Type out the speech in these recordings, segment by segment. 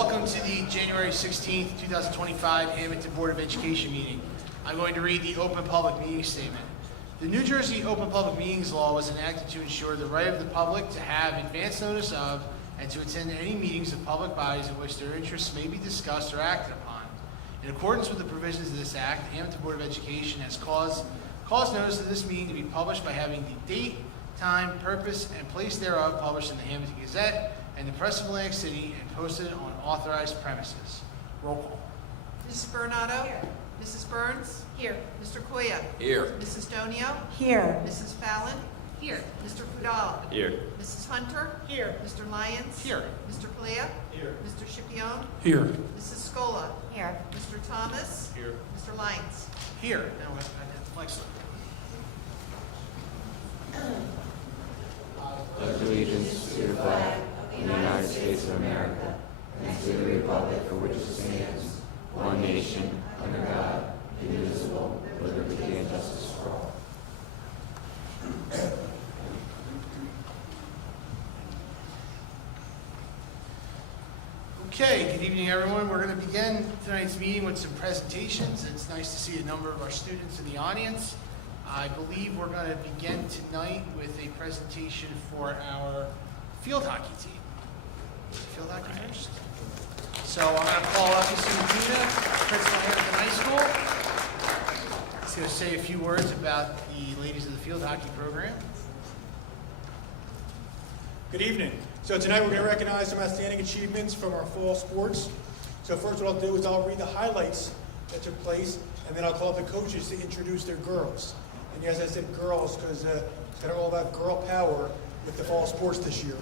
Welcome to the January 16th, 2025 Hammonton Board of Education meeting. I'm going to read the Open Public Meeting Statement. The New Jersey Open Public Meetings Law was enacted to ensure the right of the public to have advance notice of and to attend any meetings of public bodies in which their interests may be discussed or acted upon. In accordance with the provisions of this Act, the Hammonton Board of Education has caused notice of this meeting to be published by having the date, time, purpose, and place thereof published in the Hammonton Gazette and the Press of Atlantic City and posted on authorized premises. Roll call. Mrs. Bernardo? Here. Mrs. Burns? Here. Mr. Koya? Here. Mrs. Donio? Here. Mrs. Fallon? Here. Mr. Fudal? Here. Mrs. Hunter? Here. Mr. Lyons? Here. Mr. Palea? Here. Mr. Scipione? Here. Mrs. Scola? Here. Mr. Thomas? Here. Mr. Lyons? Here. Now I have the flag salute. Pledge allegiance to the flag of the United States of America and to the republic for which it stands, one nation, under God, indivisible, with liberty and justice for all. Okay, good evening, everyone. We're going to begin tonight's meeting with some presentations. It's nice to see a number of our students in the audience. I believe we're going to begin tonight with a presentation for our field hockey team. Field hockey first. So I'm going to call up Superintendent, principal here at the high school. He's going to say a few words about the ladies of the field hockey program. Good evening. So tonight we're going to recognize some outstanding achievements from our fall sports. So first what I'll do is I'll read the highlights that took place, and then I'll call up the coaches to introduce their girls. And yes, I said girls because it's kind of all about girl power with the fall sports this year.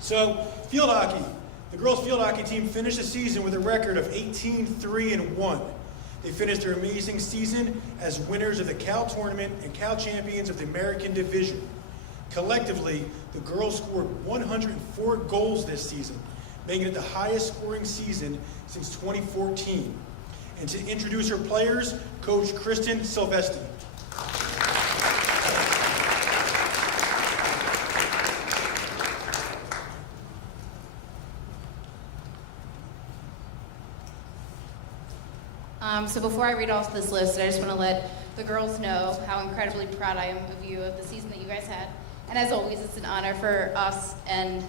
So field hockey. The girls field hockey team finished the season with a record of 18-3-1. They finished their amazing season as winners of the Cal Tournament and Cal champions of the American Division. Collectively, the girls scored 104 goals this season, making it the highest scoring season since 2014. And to introduce her players, Coach Kristen Silvesti. So before I read off this list, I just want to let the girls know how incredibly proud I am of you, of the season that you guys had. And as always, it's an honor for us and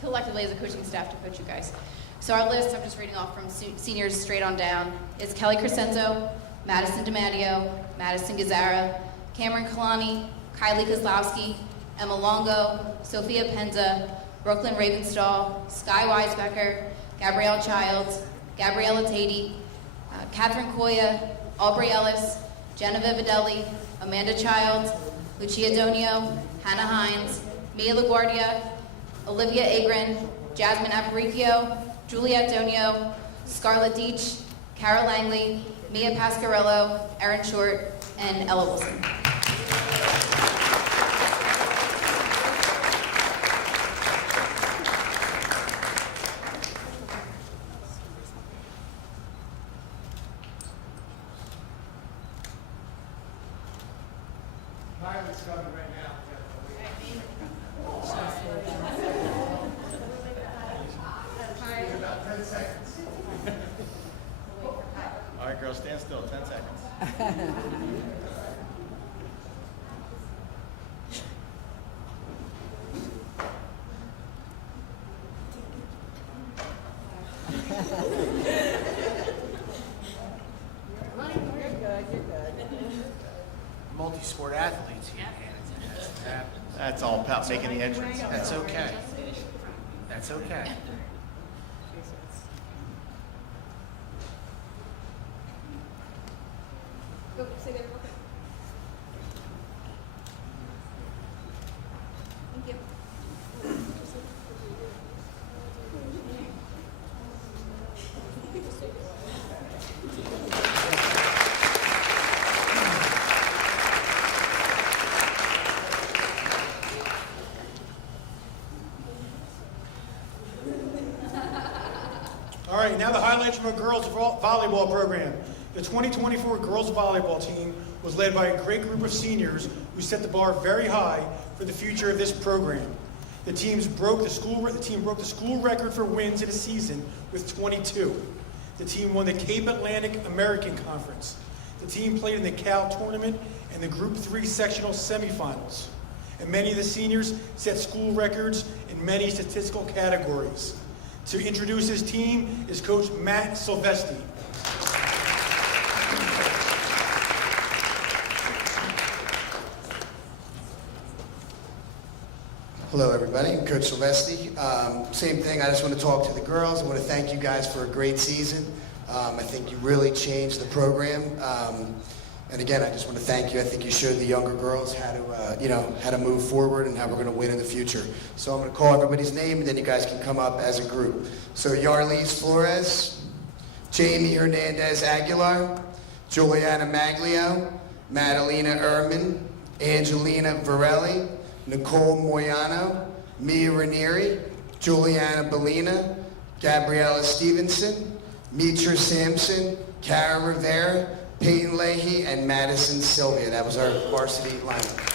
collectively as a coaching staff to coach you guys. So our list, I'm just reading off from seniors straight on down, is Kelly Crescenzo, Madison DiMatteo, Madison Gazzara, Cameron Kalani, Kylie Kozlowski, Emma Longo, Sophia Penza, Brooklyn Ravenstall, Sky Weisbecker, Gabrielle Childs, Gabriella Tatey, Catherine Koya, Aubrey Ellis, Jenna Vividelli, Amanda Childs, Lucia Donio, Hannah Hines, Mia LaGuardia, Olivia Agrin, Jasmine Aparicio, Juliette Donio, Scarlett Deach, Carol Langley, Mia Pascarello, Erin Short, and Ella Wilson. Violet's coming right now. About 10 seconds. All right, girls, stand still. 10 seconds. Multi-sport athletes here in Hammonton. That's what happens. That's all about making the entrance. That's okay. That's okay. Thank you. All right, now the highlights from our girls volleyball program. The 2024 girls volleyball team was led by a great group of seniors who set the bar very high for the future of this program. The team broke the school record for wins in a season with 22. The team won the Cape Atlantic American Conference. The team played in the Cal tournament and the Group 3 sectional semifinals. And many of the seniors set school records in many statistical categories. To introduce his team is Coach Matt Silvesti. Hello, everybody. I'm Coach Silvesti. Same thing. I just want to talk to the girls. I want to thank you guys for a great season. I think you really changed the program. And again, I just want to thank you. I think you showed the younger girls how to, how to move forward and how we're going to win in the future. So I'm going to call everybody's name, and then you guys can come up as a group. So Yarlise Flores, Jamie Hernandez Aguilar, Juliana Maglio, Madalena Ehrman, Angelina Varelli, Nicole Moyano, Mia Ranieri, Juliana Bellina, Gabriella Stevenson, Mitra Sampson, Cara Rivera, Peyton Leahy, and Madison Sylvia. That was our varsity lineup.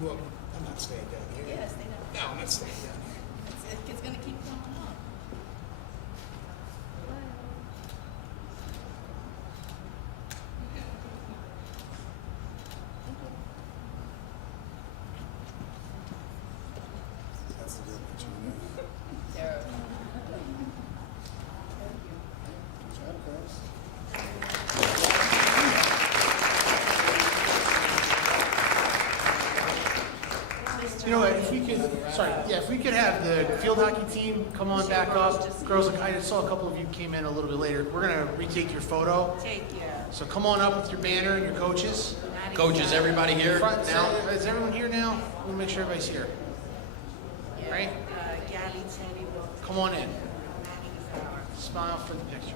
I'm not staying down here. Yes, they know. No, I'm not staying down here. It's gonna keep going on. That's the good picture. There. Good job, girls. You know what, if we could, if we could have the field hockey team come on back up. Girls, I saw a couple of you came in a little bit later. We're gonna retake your photo. Take care. So come on up with your banner and your coaches. Coaches, everybody here Front, now? is everyone here now? We'll make sure everybody's here. Right? Gabby, Teddy, Will, Come on in. Maddie, Zara. Smile for the picture.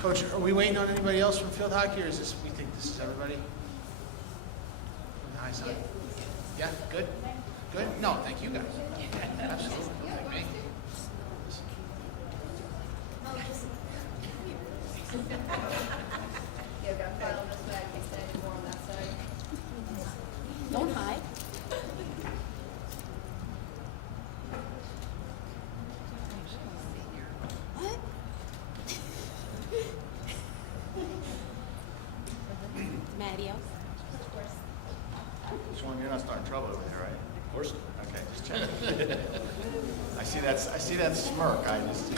Coach, are we waiting on anybody else from field hockey, or is this, we think this is everybody? From the high side? Yeah, good? Good? No, thank you guys. Absolutely. Thank me. Don't hide. What? Mario. Sean, you're not starting trouble over there, right? Of course not. Okay, just checking. I see that smirk. I just,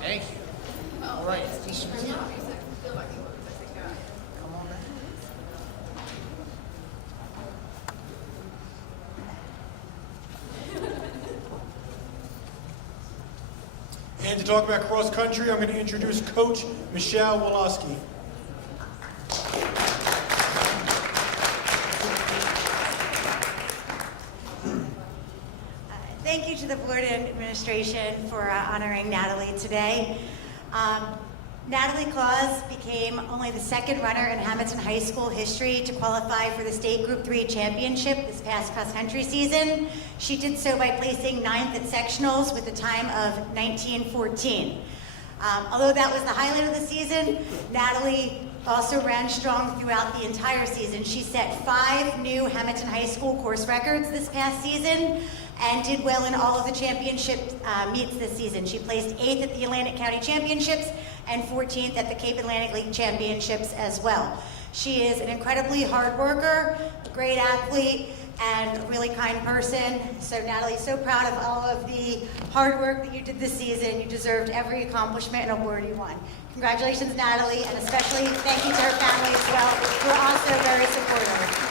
Thank you. All right. Come on back. And to talk about cross country, I'm going to introduce Coach Michelle Woloski. Thank you to the board and administration for honoring Natalie today. Natalie Claus became only the second runner in Hammonton High School history to qualify for the state Group 3 championship this past cross-country season. She did so by placing 9th at sectionals with a time of 19:14. Although that was the highlight of the season, Natalie also ran strong throughout the entire season. She set 5 new Hammonton High School course records this past season and did well in all of the championship meets this season. She placed 8th at the Atlantic County Championships and 14th at the Cape Atlantic League Championships as well. She is an incredibly hard worker, a great athlete, and a really kind person. So Natalie, so proud of all of the hard work that you did this season. You deserved every accomplishment and award you won. Congratulations, Natalie, and especially thank you to her family as well, who are also very supportive.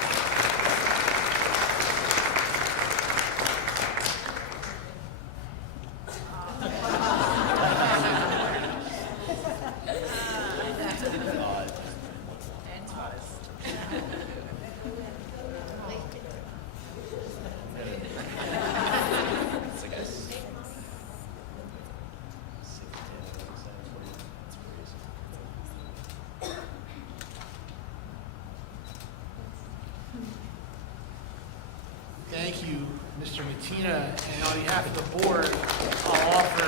Thank you, Mr. Mattina, and on behalf of the board, I'll offer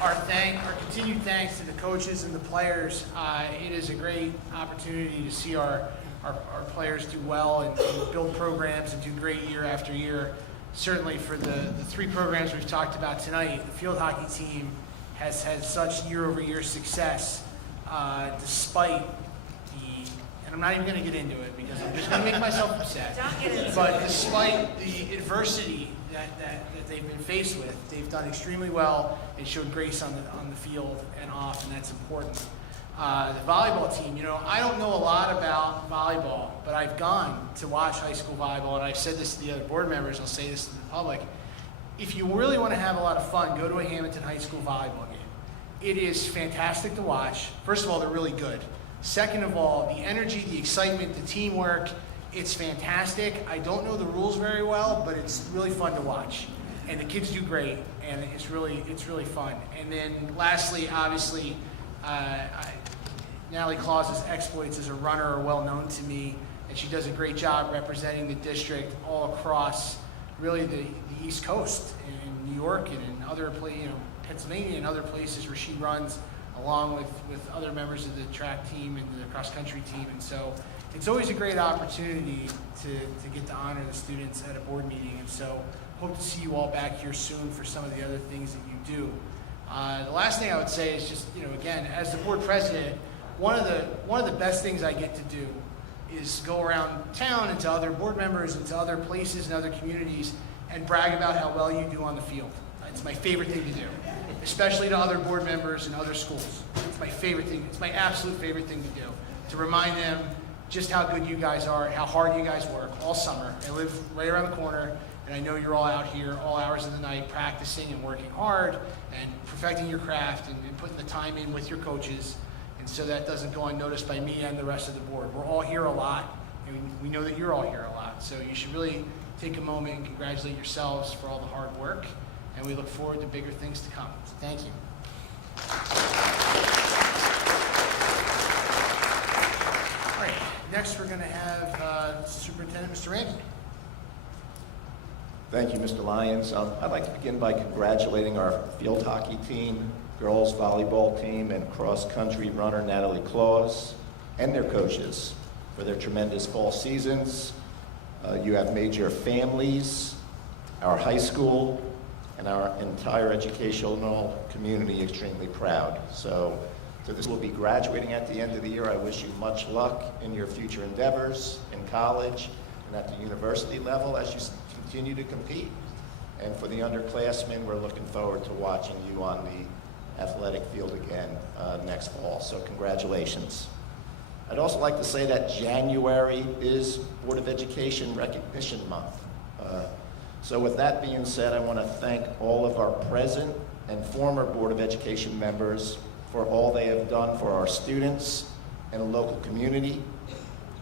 our continued thanks to the coaches and the players. It is a great opportunity to see our players do well and build programs and do great year after year. Certainly for the three programs we've talked about tonight, the field hockey team has had such year-over-year success despite and I'm not even going to get into it because I'm just going to make myself upset. Don't get into But despite the adversity that they've been faced with, they've done extremely well. They showed grace on the field and off, and that's important. The volleyball team, you know, I don't know a lot about volleyball, but I've gone to watch high school volleyball, and I've said this to the other board members, I'll say this to the public. If you really want to have a lot of fun, go to a Hammonton high school volleyball game. It is fantastic to watch. First of all, they're really good. Second of all, the energy, the excitement, the teamwork, it's fantastic. I don't know the rules very well, but it's really fun to watch. And the kids do great, and it's really fun. And then lastly, obviously, Natalie Claus's exploits as a runner are well known to me, and she does a great job representing the district all across really the East Coast, in New York and in other places, Pennsylvania and other places where she runs, along with other members of the track team and the cross-country team. And so it's always a great opportunity to get to honor the students at a board meeting. And so hope to see you all back here soon for some of the other things that you do. The last thing I would say is just, again, as the board president, one of the best things I get to do is go around town and to other board members and to other places and other communities and brag about how well you do on the field. It's my favorite thing to do, especially to other board members and other schools. It's my favorite thing. It's my absolute favorite thing to do, to remind them just how good you guys are, how hard you guys work all summer. I live right around the corner, and I know you're all out here all hours of the night practicing and working hard and perfecting your craft and putting the time in with your coaches. And so that doesn't go unnoticed by me and the rest of the board. We're all here a lot, and we know that you're all here a lot. So you should really take a moment and congratulate yourselves for all the hard work. And we look forward to bigger things to come. So thank you. All right, next we're going to have Superintendent Mr. Ramsey. Thank you, Mr. Lyons. I'd like to begin by congratulating our field hockey team, girls volleyball team, and cross-country runner Natalie Claus and their coaches for their tremendous fall seasons. You have made your families, our high school, and our entire educational community extremely proud. So to this will be graduating at the end of the year. I wish you much luck in your future endeavors in college and at the university level as you continue to compete. And for the underclassmen, we're looking forward to watching you on the athletic field again next fall. So congratulations. I'd also like to say that January is Board of Education Recognition Month. So with that being said, I want to thank all of our present and former Board of Education members for all they have done for our students and the local community.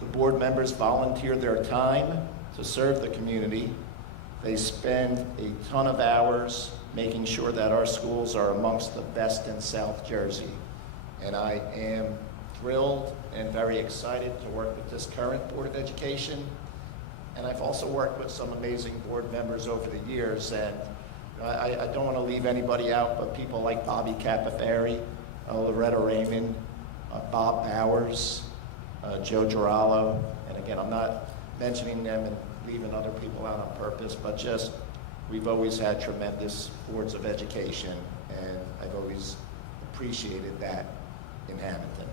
The board members volunteer their time to serve the community. They spend a ton of hours making sure that our schools are amongst the best in South Jersey. And I am thrilled and very excited to work with this current Board of Education. And I've also worked with some amazing board members over the years, and I don't want to leave anybody out, but people like Bobby Capaferi, Loretta Raymond, Bob Bowers, Joe Girallo, and again, I'm not mentioning them and leaving other people out on purpose, but just we've always had tremendous boards of education, and I've always appreciated that in Hammonton.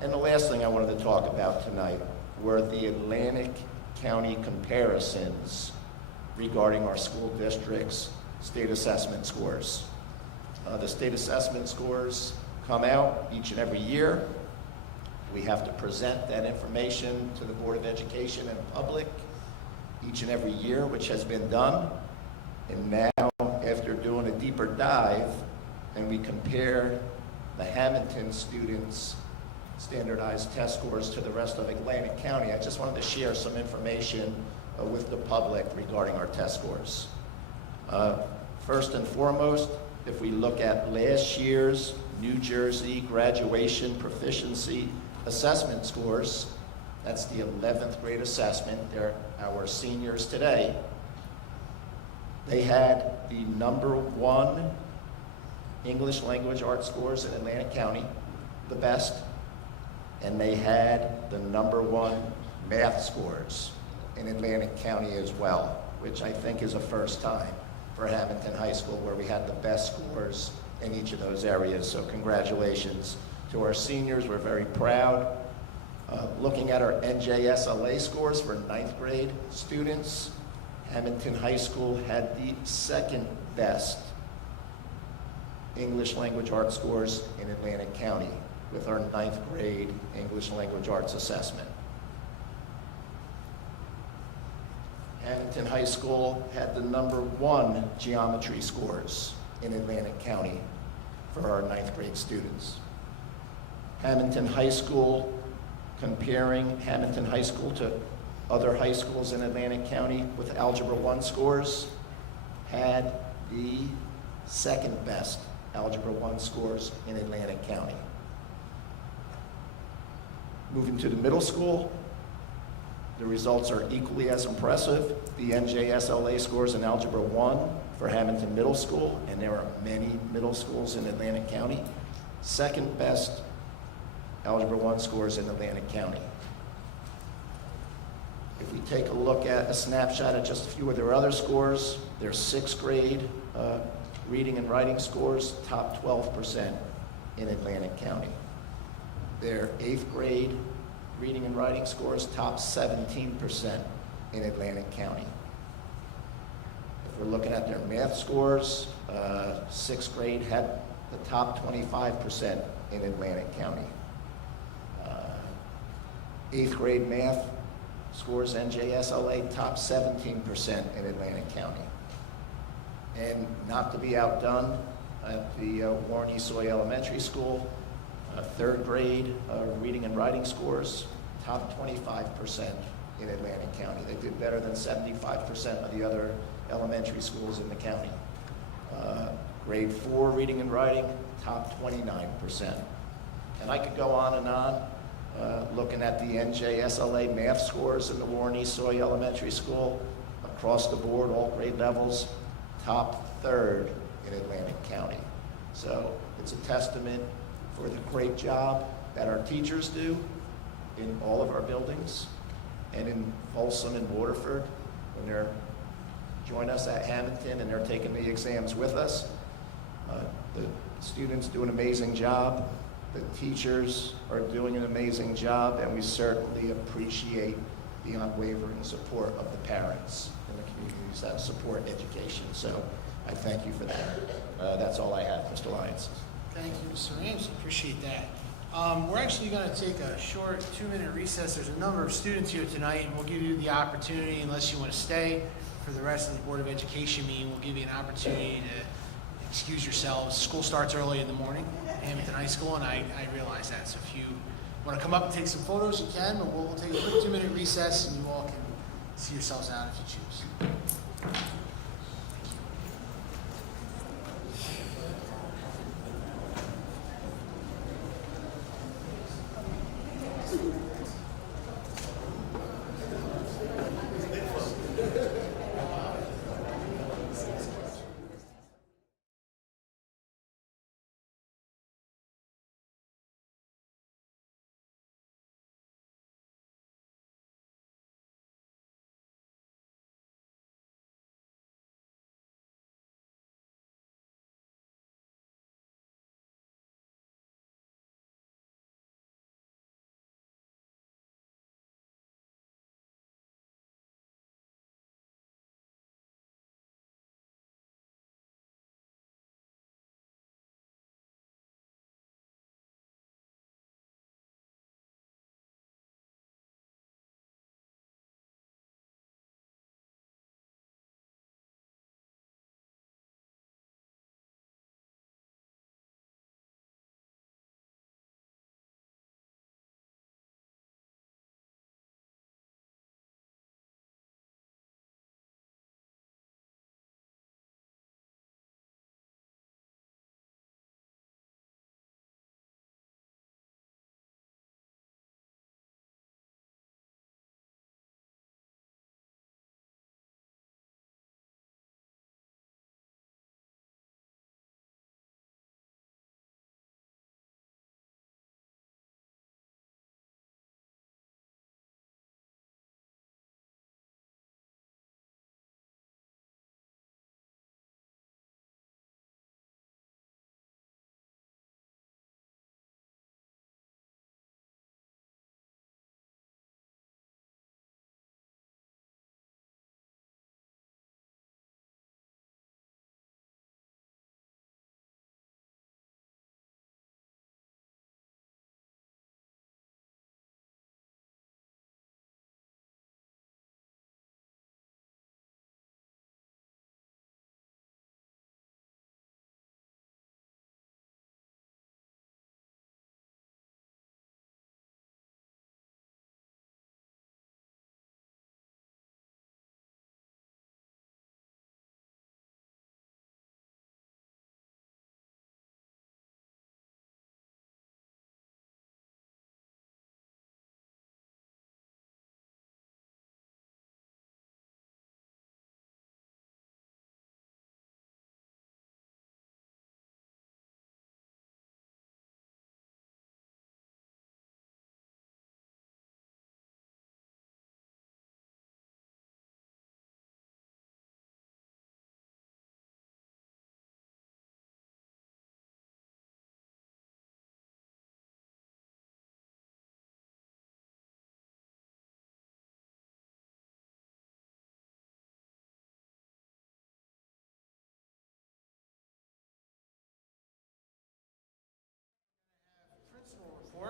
And the last thing I wanted to talk about tonight were the Atlantic County comparisons regarding our school district's state assessment scores. The state assessment scores come out each and every year. We have to present that information to the Board of Education and public each and every year, which has been done. And now, after doing a deeper dive, and we compare the Hammonton students' standardized test scores to the rest of Atlantic County, I just wanted to share some information with the public regarding our test scores. First and foremost, if we look at last year's New Jersey graduation proficiency assessment scores, That's the 11th grade assessment. They're our seniors today. They had the #1 English language art scores in Atlantic County, the best, and they had the #1 math scores in Atlantic County as well, which I think is a first time for Hammonton High School, where we had the best scores in each of those areas. So congratulations to our seniors. We're very proud. Looking at our NJSLA scores for 9th grade students, Hammonton High School had the second best English language arts scores in Atlantic County with our 9th grade English language arts assessment. Hammonton High School had the #1 geometry scores in Atlantic County for our 9th grade students. Hammonton High School, comparing Hammonton High School to other high schools in Atlantic County with Algebra 1 scores, had the second best Algebra 1 scores in Atlantic County. Moving to the middle school, the results are equally as impressive. The NJSLA scores in Algebra 1 for Hammonton Middle School, and there are many middle schools in Atlantic County. Second best Algebra 1 scores in Atlantic County. If we take a look at a snapshot of just a few of their other scores, their 6th grade reading and writing scores, top 12% in Atlantic County. Their 8th grade reading and writing scores, top 17% in Atlantic County. If we're looking at their math scores, 6th grade had the top 25% in Atlantic County. 8th grade math scores NJSLA, top 17% in Atlantic County. And not to be outdone, at the Warren Esoy Elementary School, 3rd grade reading and writing scores, top 25% in Atlantic County. They did better than 75% of the other elementary schools in the county. Grade 4 reading and writing, top 29%. And I could go on and on, looking at the NJSLA math scores in the Warren Esoy Elementary School, across the board, all grade levels, top 3rd in Atlantic County. So it's a testament for the great job that our teachers do in all of our buildings, and in Folsom and Waterford when they're join us at Hammonton and they're taking the exams with us. The students do an amazing job. The teachers are doing an amazing job, and we certainly appreciate the unwavering support of the parents in the communities that support education. So I thank you for that. That's all I have, Mr. Lyons. Thank you, Mr. Ramsey. Appreciate that. We're actually going to take a short 2-minute recess. There's a number of students here tonight, and we'll give you the opportunity, unless you want to stay for the rest of the Board of Education meeting, we'll give you an opportunity to excuse yourselves. School starts early in the morning at Hammonton High School, and I realize that. So if you want to come up and take some photos, you can, but we'll take a quick 2-minute recess, and you all can see yourselves out if you choose.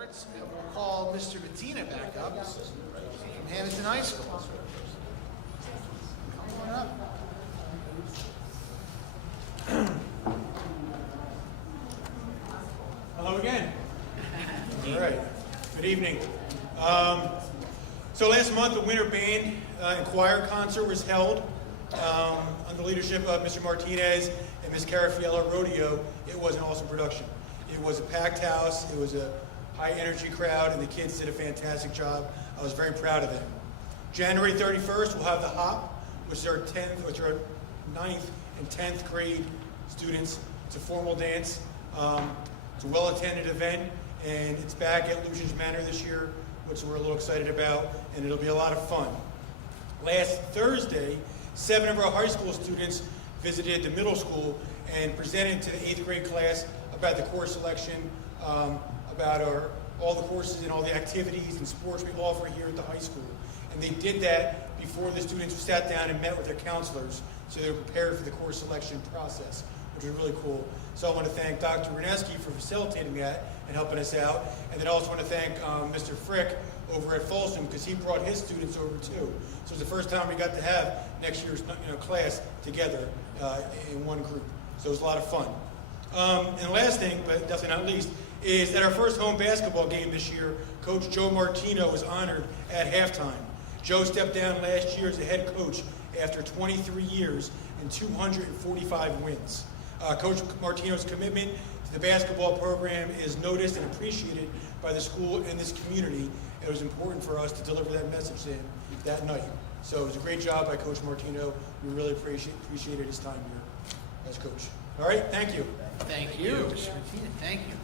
sports, and we'll call Mr. Bettina back up from Hammonton High School. Come on up. Hello again. All right. Good evening. So last month, the Winter Band and Choir concert was held under the leadership of Mr. Martinez and Ms. Carafiello Rodeo. It was an awesome production. It was a packed house. It was a high-energy crowd, and the kids did a fantastic job. I was very proud of them. January 31st, we'll have the Hop, which is our 9th and 10th grade students. It's a formal dance. It's a well-attended event, and it's back at Lucian's Manor this year, which we're a little excited about, and it'll be a lot of fun. Last Thursday, 7 of our high school students visited the middle school and presented to the 8th grade class about the course selection, about all the courses and all the activities and sports we offer here at the high school. And they did that before the students sat down and met with their counselors, so they were prepared for the course selection process, which was really cool. So I want to thank Dr. Reneski for facilitating that and helping us out. And then I also want to thank Mr. Frick over at Folsom, because he brought his students over too. So it's the first time we got to have next year's class together in one group. So it was a lot of fun. And the last thing, but definitely not least, is at our first home basketball game this year, Coach Joe Martino was honored at halftime. Joe stepped down last year as the head coach after 23 years and 245 wins. Coach Martino's commitment to the basketball program is noticed and appreciated by the school and this community. It was important for us to deliver that message to him that night. So it was a great job by Coach Martino. We really appreciated his time here as coach. All right, thank you. Thank you, Mr. Bettina. Thank you.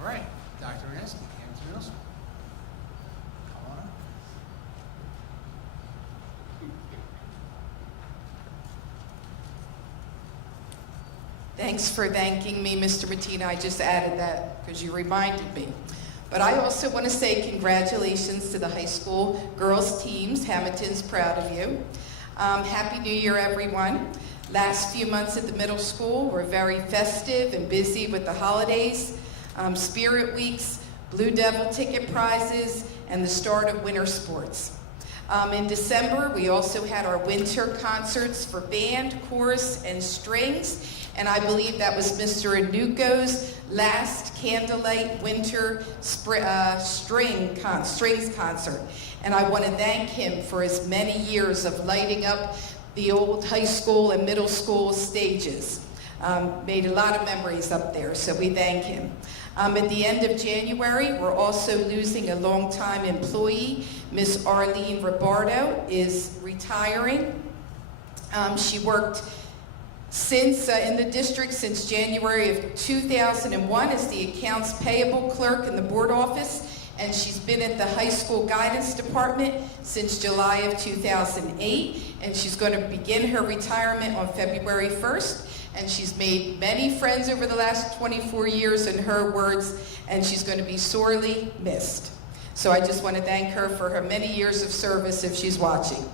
All right, Dr. Reneski, Hammonton Middle School. Come on up. Thanks for thanking me, Mr. Bettina. I just added that because you reminded me. But I also want to say congratulations to the high school girls teams. Hammonton's proud of you. Happy New Year, everyone. Last few months at the middle school were very festive and busy with the holidays, Spirit Weeks, Blue Devil ticket prizes, and the start of winter sports. In December, we also had our winter concerts for band, chorus, and strings. And I believe that was Mr. Anuko's last Candlelight Winter Strings concert. And I want to thank him for his many years of lighting up the old high school and middle school stages. Made a lot of memories up there, so we thank him. At the end of January, we're also losing a longtime employee. Miss Arlene Ribardo is retiring. She worked in the district since January of 2001 as the accounts payable clerk in the board office, and she's been at the high school guidance department since July of 2008, and she's going to begin her retirement on February 1st. And she's made many friends over the last 24 years, in her words, and she's going to be sorely missed. So I just want to thank her for her many years of service if she's watching.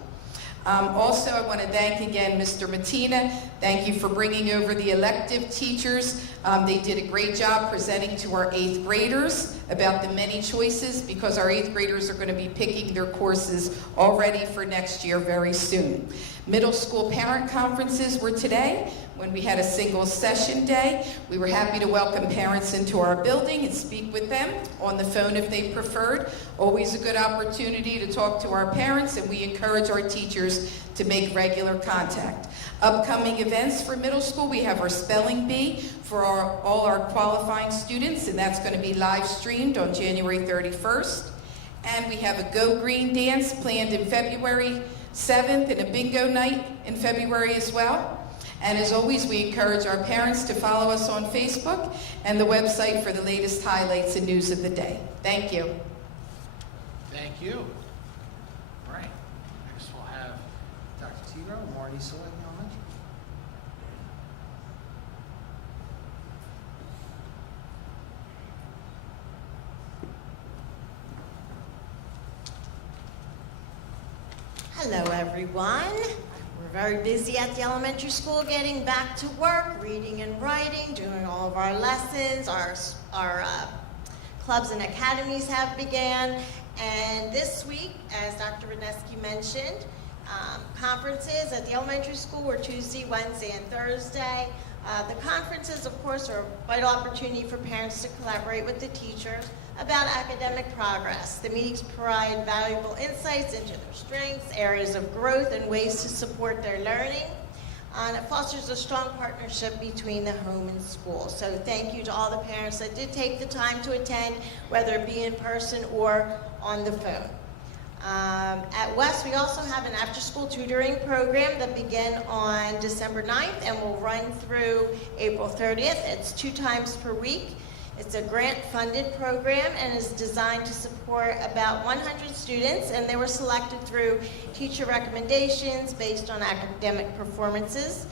Also, I want to thank again Mr. Bettina. Thank you for bringing over the elective teachers. They did a great job presenting to our 8th graders about the many choices, because our 8th graders are going to be picking their courses already for next year very soon. Middle school parent conferences were today when we had a single session day. We were happy to welcome parents into our building and speak with them on the phone if they preferred. Always a good opportunity to talk to our parents, and we encourage our teachers to make regular contact. Upcoming events for middle school, we have our spelling bee for all our qualifying students, and that's going to be live streamed on January 31st. And we have a Go Green dance planned in February 7th and a bingo night in February as well. And as always, we encourage our parents to follow us on Facebook and the website for the latest highlights and news of the day. Thank you. Thank you. All right. Next we'll have Dr. Tiro, Marty Select Elementary. Hello, everyone. We're very busy at the elementary school getting back to work, reading and writing, doing all of our lessons, our Clubs and academies have began. And this week, as Dr. Renesky mentioned, conferences at the elementary school were Tuesday, Wednesday, and Thursday. The conferences, of course, are a vital opportunity for parents to collaborate with the teachers about academic progress. The meetings provide valuable insights into their strengths, areas of growth, and ways to support their learning. And it fosters a strong partnership between the home and school. So thank you to all the parents that did take the time to attend, whether it be in person or on the phone. At West, we also have an after-school tutoring program that began on December 9th and will run through April 30th. It's 2 times per week. It's a grant-funded program and is designed to support about 100 students, and they were selected through teacher recommendations based on academic performances.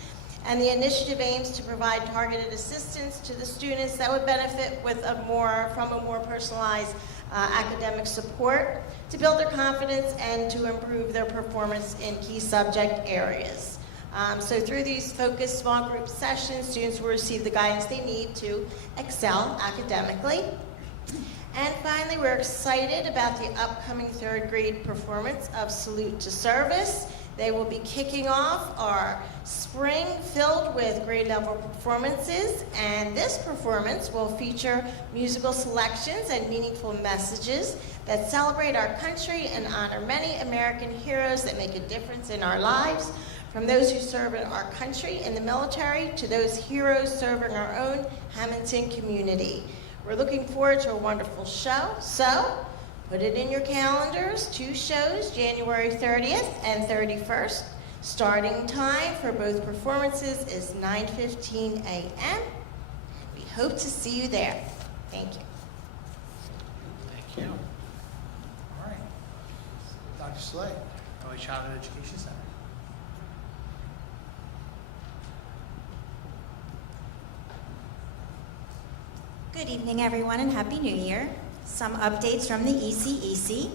And the initiative aims to provide targeted assistance to the students that would benefit from a more personalized academic support to build their confidence and to improve their performance in key subject areas. So through these focused small group sessions, students will receive the guidance they need to excel academically. And finally, we're excited about the upcoming 3rd grade performance of Salute to Service. They will be kicking off our spring filled with grade level performances, and this performance will feature musical selections and meaningful messages that celebrate our country and honor many American heroes that make a difference in our lives, from those who serve in our country in the military to those heroes serving our own Hammonton community. We're looking forward to a wonderful show, so put it in your calendars. 2 shows, January 30th and 31st. Starting time for both performances is 9:15 a.m. We hope to see you there. Thank you. Thank you. All right. Dr. Slay, Early Childhood Education Center. Good evening, everyone, and Happy New Year. Some updates from the ECEC.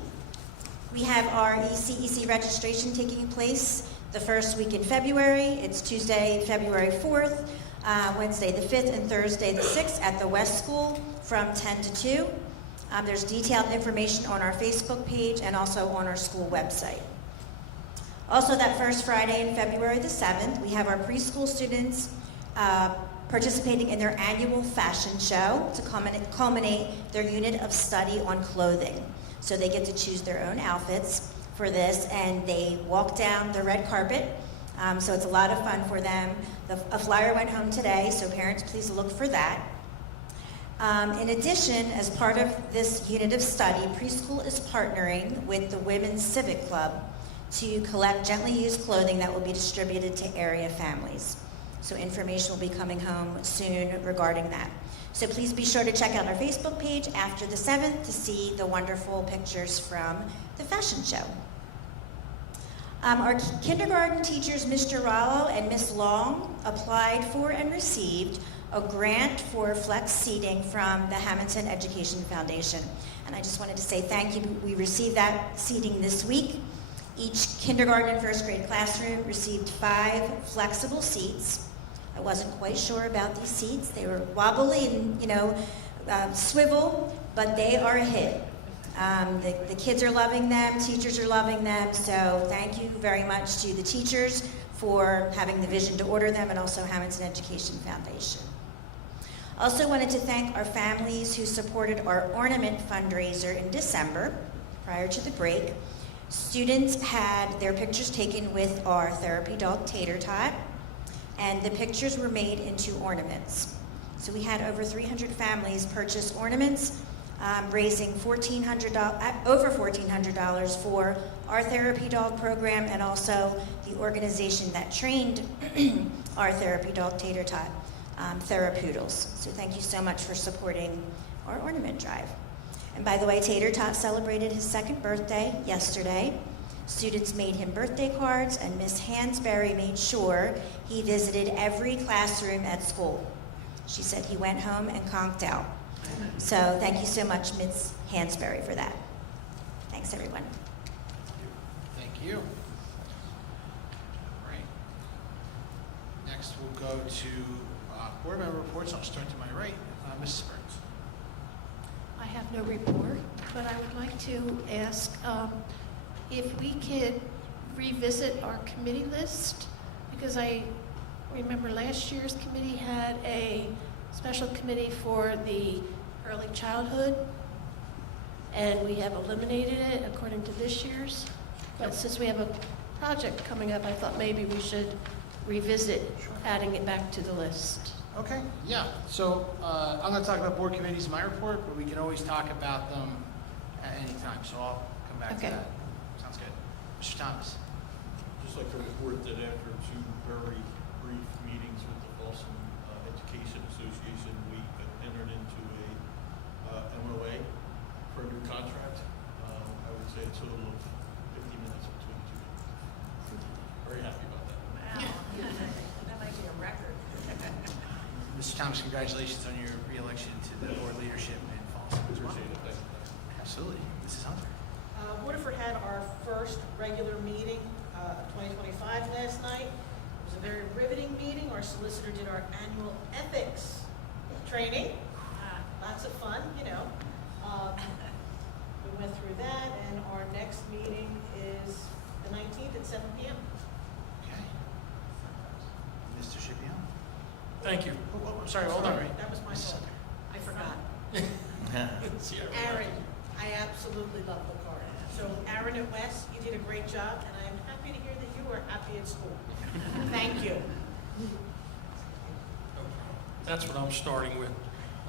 We have our ECEC registration taking place the first week in February. It's Tuesday, February 4th, Wednesday the 5th, and Thursday the 6th at the West School from 10 to 2. There's detailed information on our Facebook page and also on our school website. Also, that first Friday in February the 7th, we have our preschool students participating in their annual fashion show to culminate their unit of study on clothing. So they get to choose their own outfits for this, and they walk down the red carpet. So it's a lot of fun for them. A flyer went home today, so parents, please look for that. In addition, as part of this unit of study, preschool is partnering with the Women's Civic Club to collect gently used clothing that will be distributed to area families. So information will be coming home soon regarding that. So please be sure to check out our Facebook page after the 7th to see the wonderful pictures from the fashion show. Our kindergarten teachers, Mr. Rollo and Miss Long, applied for and received a grant for flex seating from the Hammonton Education Foundation. And I just wanted to say thank you. We received that seating this week. Each kindergarten and first grade classroom received 5 flexible seats. I wasn't quite sure about these seats. They were wobbly and, swivel, but they are a hit. The kids are loving them, teachers are loving them, so thank you very much to the teachers for having the vision to order them, and also Hammonton Education Foundation. Also wanted to thank our families who supported our ornament fundraiser in December, prior to the break. Students had their pictures taken with our therapy dog Tater Tot, and the pictures were made into ornaments. So we had over 300 families purchase ornaments, raising over $1,400 for our therapy dog program and also the organization that trained our therapy dog Tater Tot, Therapoodles. So thank you so much for supporting our ornament drive. And by the way, Tater Tot celebrated his 2nd birthday yesterday. Students made him birthday cards, and Miss Hansberry made sure he visited every classroom at school. She said he went home and conked out. So thank you so much, Ms. Hansberry, for that. Thanks, everyone. Thank you. All right. Next, we'll go to board member reports. I'll start to my right. Mrs. Burns. I have have no report, but I would like to ask if we could revisit our committee list, because I remember last year's committee had a special committee for the early childhood, and we have eliminated it according to this year's. But since we have a project coming up, I thought maybe we should revisit adding it back to the list. Okay, yeah. So I'm going to talk about board committees in my report, but we can always talk about them at any time. So I'll come back Okay. to that. Sounds good. Mr. Thomas. Just like to report that after 2 very brief meetings with the Folsom Education Association, we entered into a MOA for a new contract. I would say a total of 50 minutes between the 2 meetings. Very happy about that. That might be a record. Mr. Thomas, congratulations on your reelection to the board leadership in Folsom. Appreciate it. Thank you. Absolutely. Mrs. Hunter. Waterford had our first regular meeting of 2025 last night. It was a very riveting meeting. Our solicitor did our annual ethics training. Lots of fun, you know. We went through that, and our next meeting is the 19th at 7 p.m. Okay. Mr. Shipion. Thank you. Oh, I'm sorry, hold on. That was my Mrs. fault. I forgot. Sierra. Aaron, I absolutely love the card. So Aaron at West, you did a great job, and I am happy to hear that you were happy at school. Thank you. That's what I'm starting with.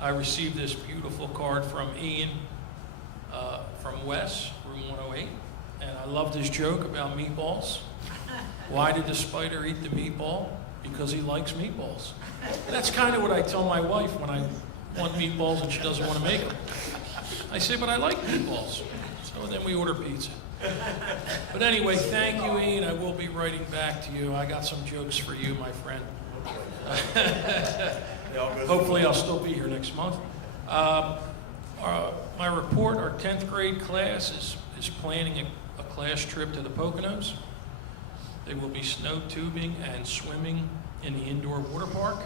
I received this beautiful card from Ian from Wes, room 108, and I loved his joke about meatballs. Why did the spider eat the meatball? Because he likes meatballs. That's kind of what I tell my wife when I want meatballs and she doesn't want to make them. I say, but I like meatballs. So then we order pizza. But anyway, thank you, Ian. I will be writing back to you. I got some jokes for you, my friend. Hopefully I'll still be here next month. My report, our 10th grade class is planning a class trip to the Poconos. They will be snow tubing and swimming in the indoor water park.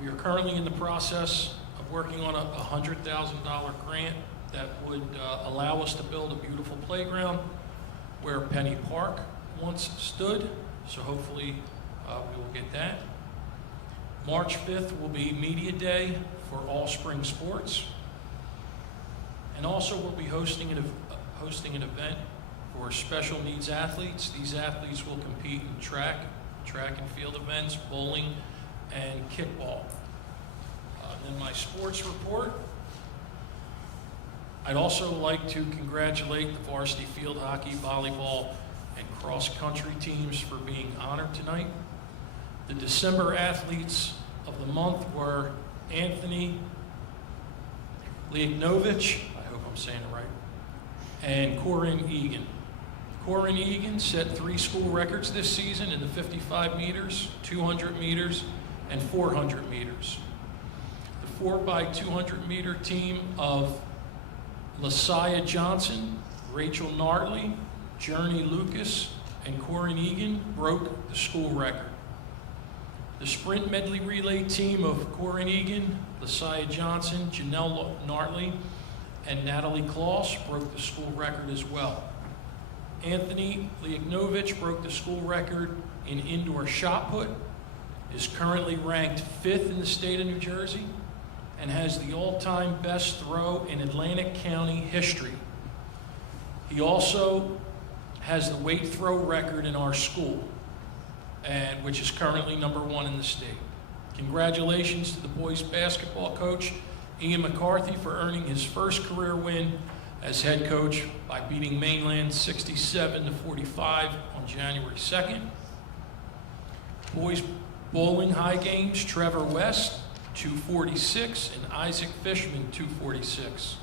We are currently in the process of working on a $100,000 grant that would allow us to build a beautiful playground where Penny Park once stood. So hopefully we will get that. March 5th will be Media Day for all spring sports. And also we'll be hosting an event for special needs athletes. These athletes will compete in track and field events, bowling, and kickball. Then my sports report. I'd also like to congratulate the varsity field hockey, volleyball, and cross-country teams for being honored tonight. The December athletes of the month were Anthony Liagnovich, I hope I'm saying it right, and Corinne Egan. Corinne Egan set 3 school records this season in the 55 meters, 200 meters, and 400 meters. The 4x200 meter team of Lasaya Johnson, Rachel Nartley, Journey Lucas, and Corinne Egan broke the school record. The sprint medley relay team of Corinne Egan, Lasaya Johnson, Janelle Nartley, and Natalie Kloss broke the school record as well. Anthony Liagnovich broke the school record in indoor shot put, is currently ranked 5th in the state of New Jersey, and has the all-time best throw in Atlantic County history. He also has the weight throw record in our school, and which is currently #1 in the state. Congratulations to the boys basketball coach, Ian McCarthy, for earning his first career win as head coach by beating Mainland 67-45 on January 2nd. Boys bowling high games, Trevor West, 246, and Isaac Fishman, 246.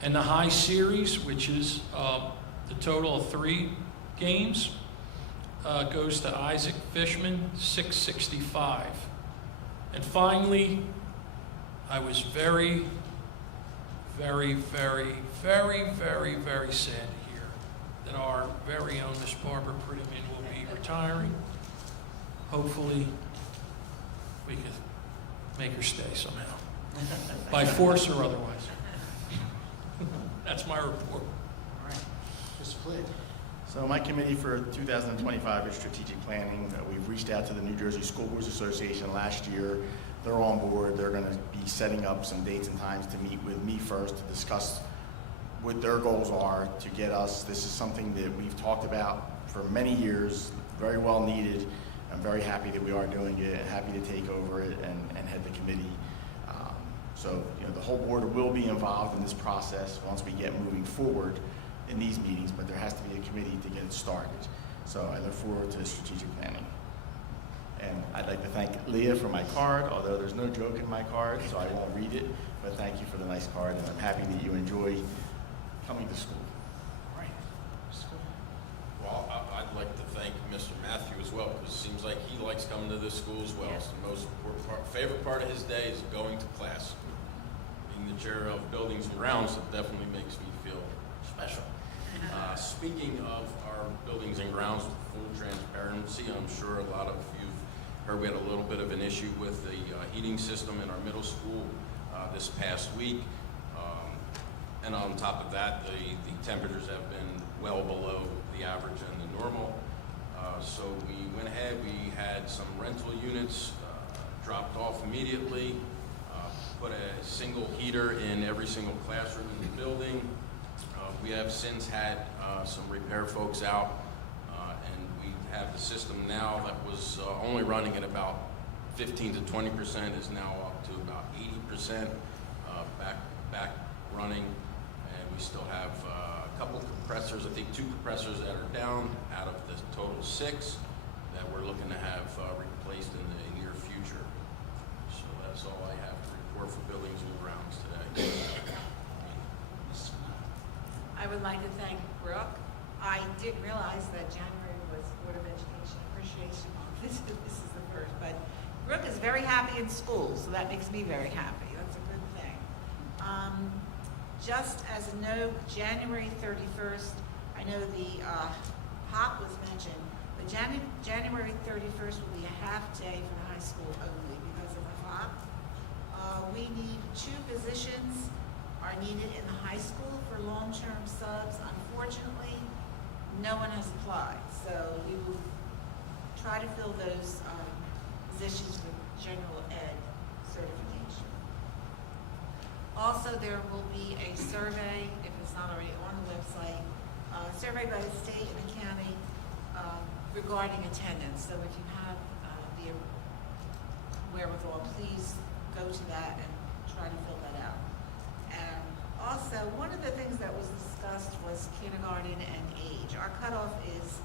And the high series, which is the total of 3 games, goes to Isaac Fishman, 665. And finally, I was very, very, very, very, very, very sad to hear that our very own Miss Barbara Prettyman will be retiring. Hopefully, we can make her stay somehow, by force or otherwise. That's my report. All right. Mr. Flynn. So my committee for 2025 is strategic planning. We've reached out to the New Jersey School Boards Association last year. They're on board. They're going to be setting up some dates and times to meet with me first to discuss what their goals are to get us. This is something that we've talked about for many years, very well needed. I'm very happy that we are doing it, happy to take over it and head the committee. So the whole board will be involved in this process once we get moving forward in these meetings, but there has to be a committee to get it started. So I look forward to strategic planning. And I'd like to thank Leah for my card, although there's no joke in my card, so I won't read it, but thank you for the nice card, and I'm happy that you enjoy coming to school. All right. Mr. Scott. Well, I'd like to thank Mr. Matthew as well, because it seems like he likes coming to this school as well. It's the most important part. Favorite part of his day is going to class. Being the chair of Buildings and Grounds, it definitely makes me feel special. Speaking of our Buildings and Grounds, full transparency, I'm sure a lot of you've heard we had a little bit of an issue with the heating system in our middle school this past week. And on top of that, the temperatures have been well below the average and the normal. So we went ahead, we had some rental units dropped off immediately, put a single heater in every single classroom in the building. We have since had some repair folks out, and we have the system now that was only running at about 15 to 20% is now up to about 80% back running. And we still have a couple compressors, I think 2 compressors that are down out of the total 6 that we're looking to have replaced in the near future. So that's all I have to report for Buildings and Grounds today. I would like to thank Brooke. I didn't realize that January was Board of Education Appreciation Month. This is the first, but Brooke is very happy in school, so that makes me very happy. That's a good thing. Just as a note, January 31st, I know the HOP was mentioned, but January 31st will be a half day for the high school only because of the HOP. We need 2 positions are needed in the high school for long-term subs. Unfortunately, no one has applied, so we will try to fill those positions with general ed certification. Also, there will be a survey, if it's not already on the website, survey by the state and the county regarding attendance. So if you have the wherewithal, please go to that and try to fill that out. And also, one of the things that was discussed was kindergarten and age. Our cutoff is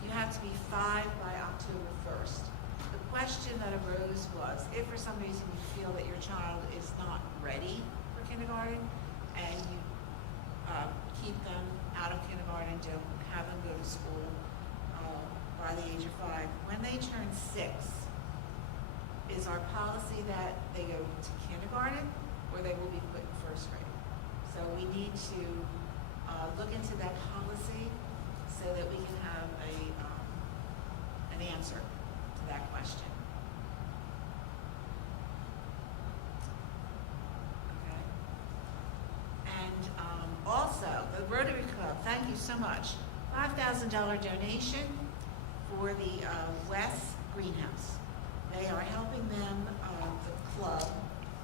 you have to be 5 by October 1st. The question that arose was, if for some reason you feel that your child is not ready for kindergarten and you keep them out of kindergarten, don't have them go to school by the age of 5, when they turn 6, is our policy that they go to kindergarten or they will be put in first grade? So we need to look into that policy so that we can have an answer to that question. Okay. And also, the Rotary Club, thank you so much. $5,000 donation for the West Greenhouse. They are helping them, the club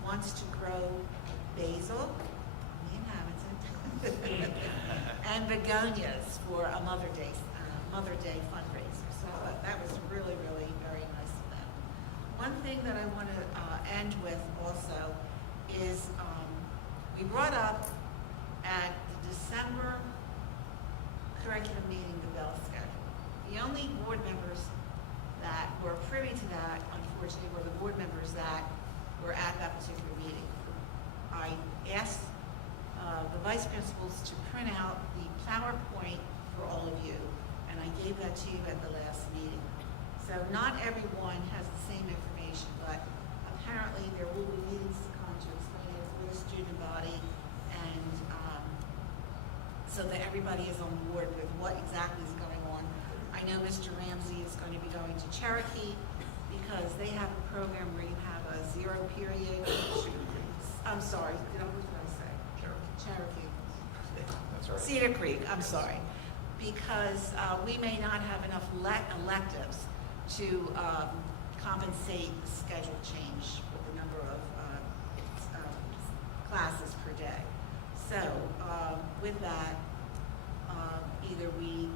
wants to grow basil in Hammonton and begonias for a Mother Day fundraiser. So that was really, really very nice of them. One thing that I want to end with also is we brought up at the December curriculum meeting the bell schedule. The only board members that were privy to that, unfortunately, were the board members that were at that particular meeting. I asked the vice principals to print out the PowerPoint for all of you, and I gave that to you at the last meeting. So not everyone has the same information, but apparently there will be meetings to come to explain it for the student body, and so that everybody is on board with what exactly is going on. I know Mr. Ramsey is going to be going to Cherokee because they have a program where you have a 0 period. I'm sorry, what did I say? Cherokee. Cedar Creek, I'm sorry, because we may not have enough electives to compensate the schedule change with the number of classes per day. So with that, either we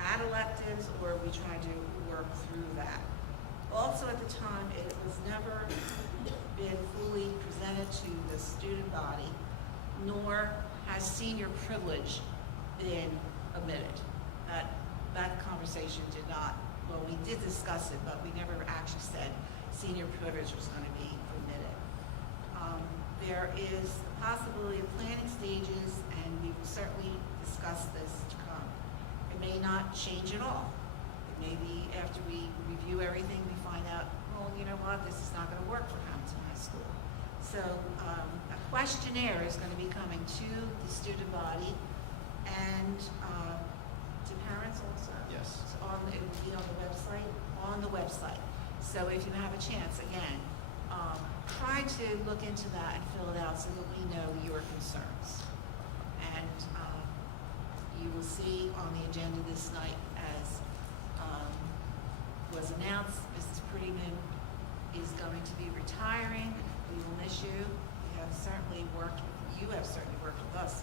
add electives or we try to work through that. Also at the time, it was never been fully presented to the student body, nor has senior privilege been omitted. That conversation did not, well, we did discuss it, but we never actually said senior privilege was going to be omitted. There is a possibility of planning stages, and we will certainly discuss this to come. It may not change at all. It may be after we review everything, we find out, well, you know what, this is not going to work for Hammonton High School. So a questionnaire is going to be coming to the student body and to parents also. Yes. So it will be on the website. On the website. So if you have a chance, again, try to look into that and fill it out so that we know your concerns. And you will see on the agenda this night, as was announced, Mrs. Prettyman is going to be retiring. We will miss you. You have certainly worked with us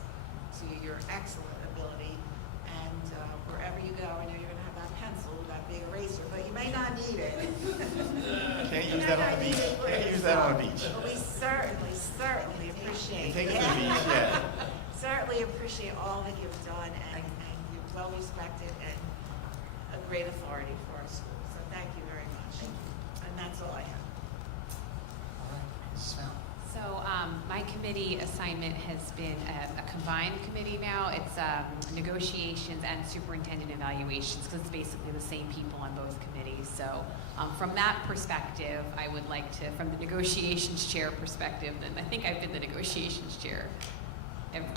to your excellent ability. And wherever you go, I know you're going to have that pencil, that big eraser, but you may not need it. Can't use that on the beach. Can't use that on the beach. But we certainly appreciate Take it to the beach, yeah. Certainly appreciate all that you've done, and you're well respected and a great authority for our school. So thank you very much. And that's all I have. All right, Mrs. Fallon. So my committee assignment has been a combined committee now. It's negotiations and superintendent evaluations, because it's basically the same people on both committees. So from that perspective, I would like to, from the negotiations chair perspective, and I think I've been the negotiations chair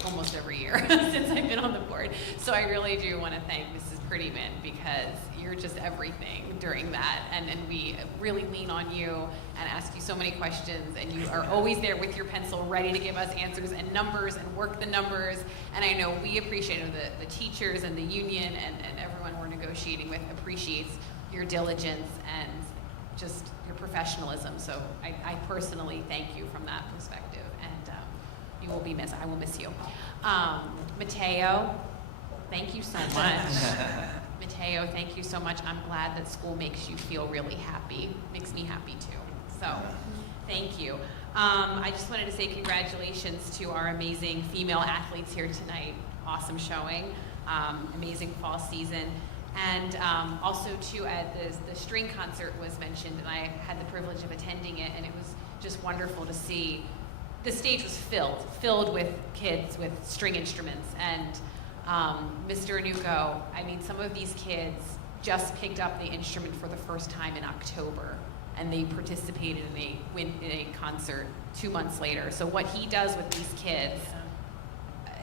almost every year since I've been on the board. So I really do want to thank Mrs. Prettyman, because you're just everything during that, and we really lean on you and ask you so many questions, and you are always there with your pencil ready to give us answers and numbers and work the numbers. And I know we appreciate it, the teachers and the union and everyone we're negotiating with appreciates your diligence and just your professionalism. So I personally thank you from that perspective, and you will be missed. I will miss you. Mateo, thank you so much. Mateo, thank you so much. I'm glad that school makes you feel really happy. Makes me happy too. So, thank you. I just wanted to say congratulations to our amazing female athletes here tonight. Awesome showing. Amazing fall season. And also too, the string concert was mentioned, and I had the privilege of attending it, and it was just wonderful to see. The stage was filled with kids with string instruments, and Mr. Anuko, I mean, some of these kids just picked up the instrument for the first time in October, and they participated in a concert 2 months later. So what he does with these kids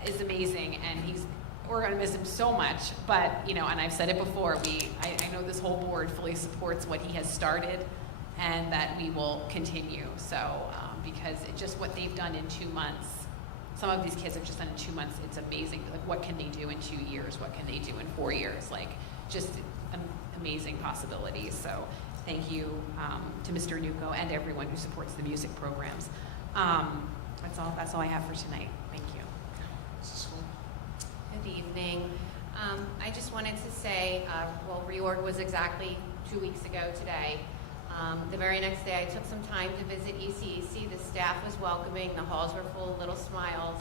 is amazing, and we're going to miss him so much. But and I've said it before, I know this whole board fully supports what he has started, and that we will continue. So because it's just what they've done in 2 months. Some of these kids have just done in 2 months. It's amazing. Like, what can they do in 2 years? What can they do in 4 years? Like, just amazing possibilities. So thank you to Mr. Nuko and everyone who supports the music programs. That's all I have for tonight. Thank you. Good evening. I just wanted to say, reorg was exactly 2 weeks ago today. The very next day, I took some time to visit ECEC. The staff was welcoming. The halls were full of little smiles.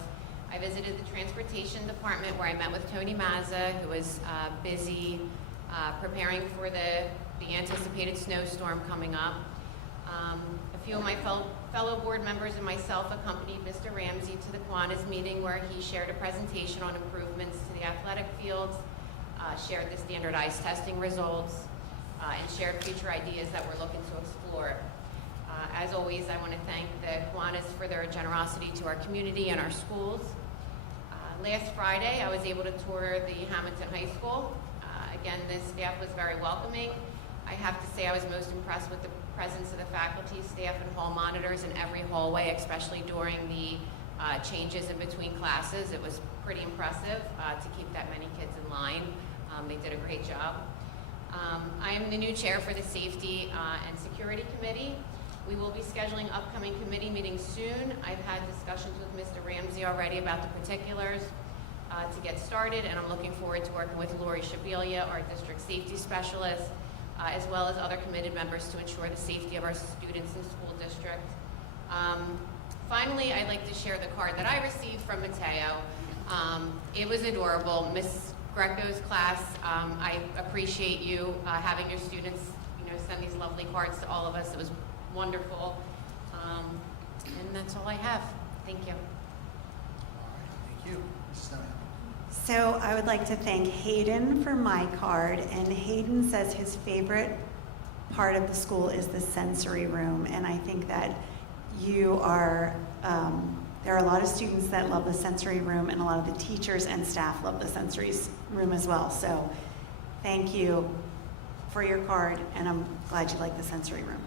I visited the transportation department, where I met with Tony Mazza, who was busy preparing for the anticipated snowstorm coming up. A few of my fellow board members and myself accompanied Mr. Ramsey to the Kiwanis meeting, where he shared a presentation on improvements to the athletic fields, shared the standardized testing results, and shared future ideas that we're looking to explore. As always, I want to thank the Kiwanis for their generosity to our community and our schools. Last Friday, I was able to tour the Hammonton High School. Again, the staff was very welcoming. I have to say I was most impressed with the presence of the faculty, staff, and hall monitors in every hallway, especially during the changes in between classes. It was pretty impressive to keep that many kids in line. They did a great job. I am the new chair for the Safety and Security Committee. We will be scheduling upcoming committee meetings soon. I've had discussions with Mr. Ramsey already about the particulars to get started, and I'm looking forward to working with Lori Shabelia, our district safety specialist, as well as other committed members to ensure the safety of our students in school district. Finally, I'd like to share the card that I received from Mateo. It was adorable. Miss Greco's class, I appreciate you having your students, send these lovely cards to all of us. It was wonderful. And that's all I have. Thank you. Thank you. Mrs. Snow. So I would like to thank Hayden for my card, and Hayden says his favorite part of the school is the sensory room, and I think that you are, there are a lot of students that love the sensory room, and a lot of the teachers and staff love the sensory room as well. So thank you for your card, and I'm glad you like the sensory room.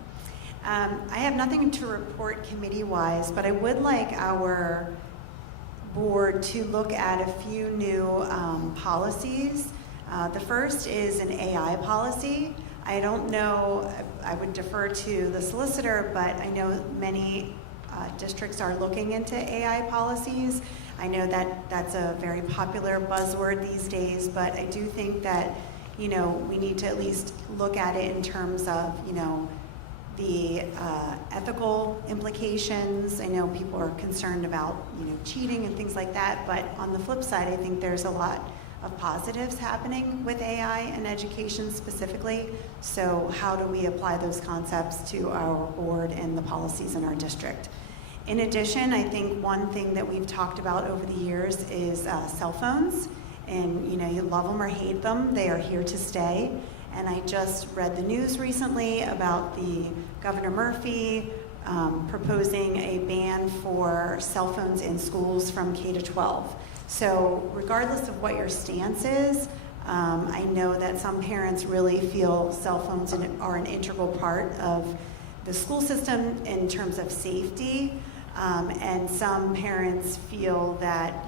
I have nothing to report committee-wise, but I would like our board to look at a few new policies. The first is an AI policy. I don't know, I would defer to the solicitor, but I know many districts are looking into AI policies. I know that that's a very popular buzzword these days, but I do think that, we need to at least look at it in terms of, the ethical implications. I know people are concerned about, cheating and things like that, but on the flip side, I think there's a lot of positives happening with AI and education specifically. So how do we apply those concepts to our board and the policies in our district? In addition, I think one thing that we've talked about over the years is cell phones. And you love them or hate them, they are here to stay. And I just read the news recently about the Governor Murphy proposing a ban for cell phones in schools from K to 12. So regardless of what your stance is, I know that some parents really feel cell phones are an integral part of the school system in terms of safety. And some parents feel that,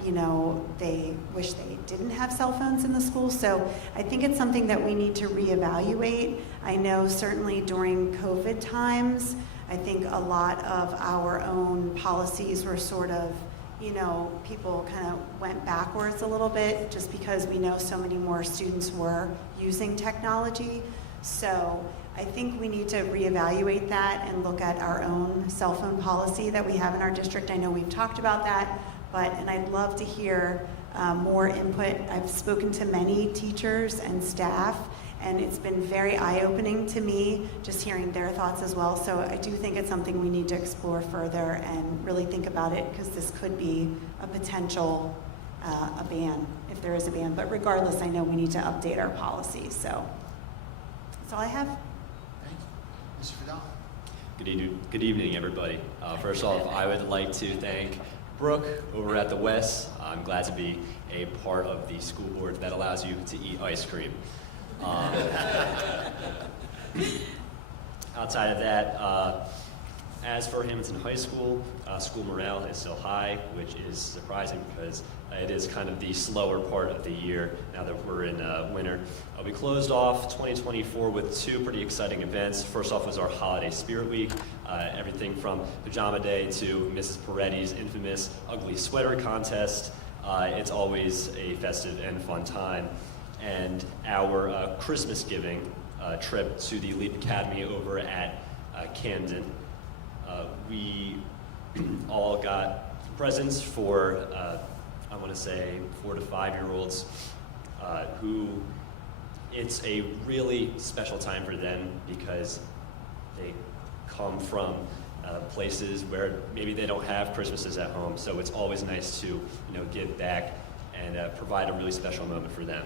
they wish they didn't have cell phones in the school. So I think it's something that we need to reevaluate. I know certainly during COVID times, I think a lot of our own policies were sort of, people kind of went backwards a little bit just because we know so many more students were using technology. So I think we need to reevaluate that and look at our own cell phone policy that we have in our district. I know we've talked about that, and I'd love to hear more input. I've spoken to many teachers and staff, and it's been very eye-opening to me just hearing their thoughts as well. So I do think it's something we need to explore further and really think about it, because this could be a potential a ban, if there is a ban. But regardless, I know we need to update our policy. So that's all I have. Thank you. Mr. Fidel. Good evening, everybody. First off, I would like to thank Brooke over at the West. I'm glad to be a part of the school board that allows you to eat ice cream. Outside of that, as for Hammonton High School, school morale is still high, which is surprising because it is kind of the slower part of the year now that we're in winter. We closed off 2024 with two pretty exciting events. First off was our Holiday Spirit Week, everything from Pajama Day to Mrs. Peretti's infamous Ugly Sweater Contest. It's always a festive and fun time. And our Christmas giving trip to the Elite Academy over at Camden. We all got presents for, I want to say, 4 to 5-year-olds who it's a really special time for them because they come from places where maybe they don't have Christmases at home. So it's always nice to give back and provide a really special moment for them.